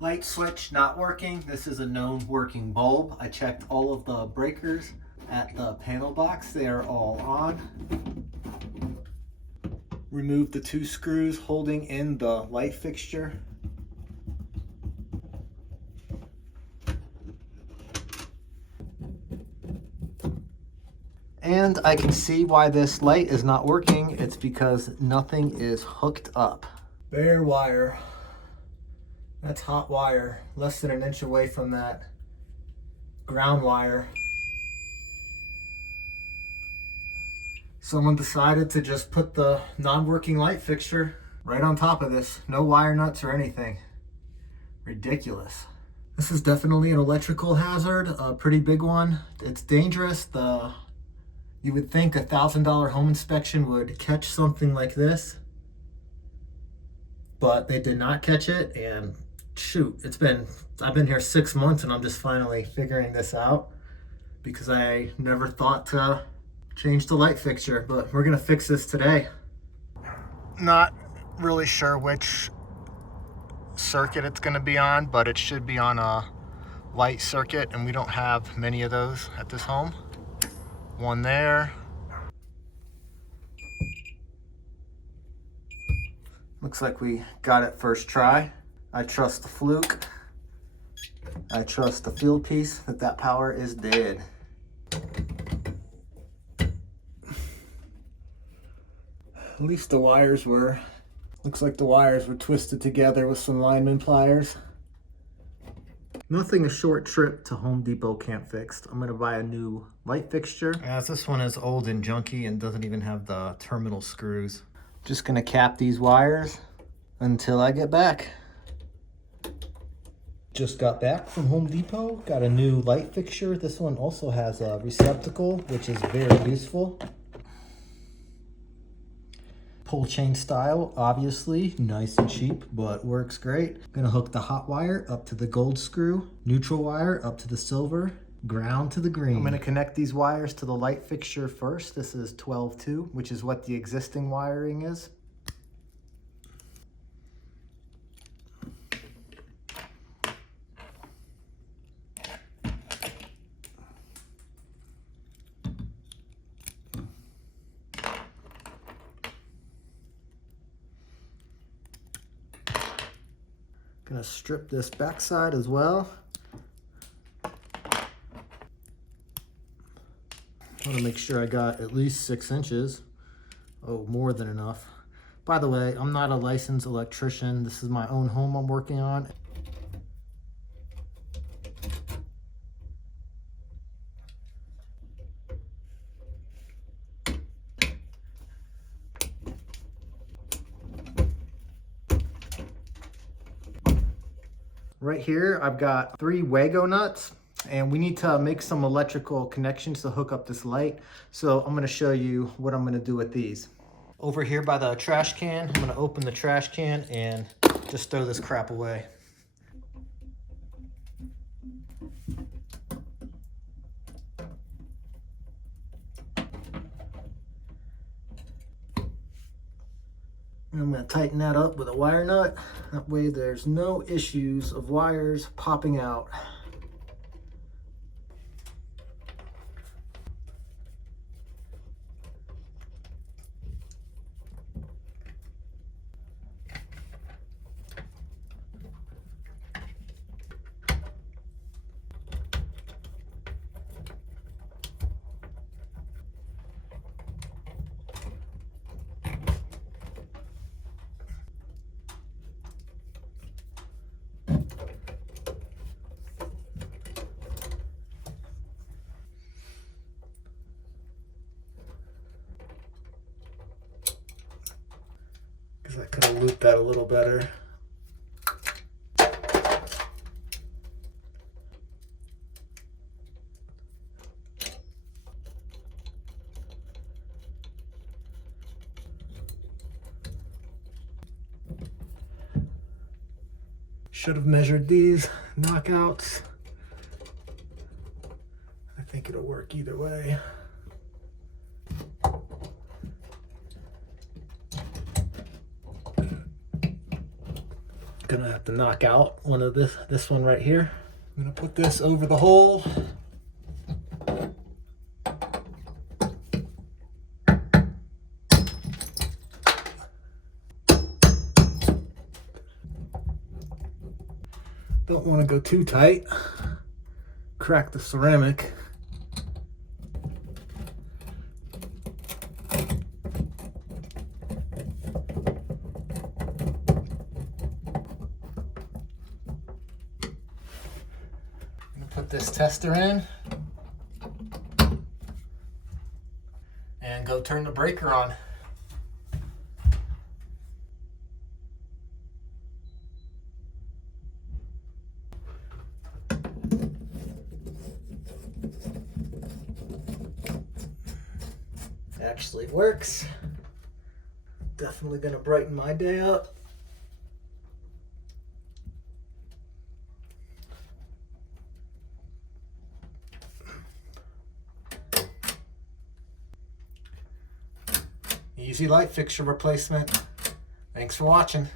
Light switch not working. This is a known working bulb. I checked all of the breakers at the panel box. They are all on. Remove the 2 screws holding in the light fixture. And I can see why this light is not working. It's because nothing is hooked up. Bare wire. That's hot wire, less than an inch away from that ground wire. Someone decided to just put the non-working light fixture right on top of this. No wire nuts or anything. Ridiculous. This is definitely an electrical hazard, a pretty big one. It's dangerous. You would think a $1,000 home inspection would catch something like this, but they did not catch it. And shoot, I've been here 6 months and I'm just finally figuring this out because I never thought to change the light fixture, but we're gonna fix this today. Not really sure which circuit it's gonna be on, but it should be on a light circuit, and we don't have many of those at this home. One there. Looks like we got it first try. I trust the fluke. I trust the field piece that power is dead. At least the wires were. Looks like the wires were twisted together with some lineman pliers. Nothing a short trip to Home Depot can't fix. I'm gonna buy a new light fixture, as this one is old and junky and doesn't even have the terminal screws. Just gonna cap these wires until I get back. Just got back from Home Depot, got a new light fixture. This one also has a receptacle, which is very useful. Pull chain style, obviously, nice and cheap, but works great. Gonna hook the hot wire up to the gold screw, neutral wire up to the silver, ground to the green. I'm gonna connect these wires to the light fixture first. This is 12-2, which is what the existing wiring is. Gonna strip this backside as well. Want to make sure I got at least 6 inches. Oh, more than enough. By the way, I'm not a licensed electrician. This is my own home I'm working on. Right here, I've got 3 Wago nuts, and we need to make some electrical connections to hook up this light. So I'm gonna show you what I'm gonna do with these. Over here by the trash can, I'm gonna open the trash can and just throw this crap away. And I'm going to tighten that up with a wire nut. That way there's no issues of wires popping out. I could have looped that a little better. Should have measured these knockouts. I think it'll work either way. Gonna have to knock out one of this one right here. I'm gonna put this over the hole. Don't want to go too tight. Crack the ceramic. Put this tester in and go turn the breaker on. Actually works. Definitely gonna brighten my day up. Easy light fixture replacement. Thanks for watching.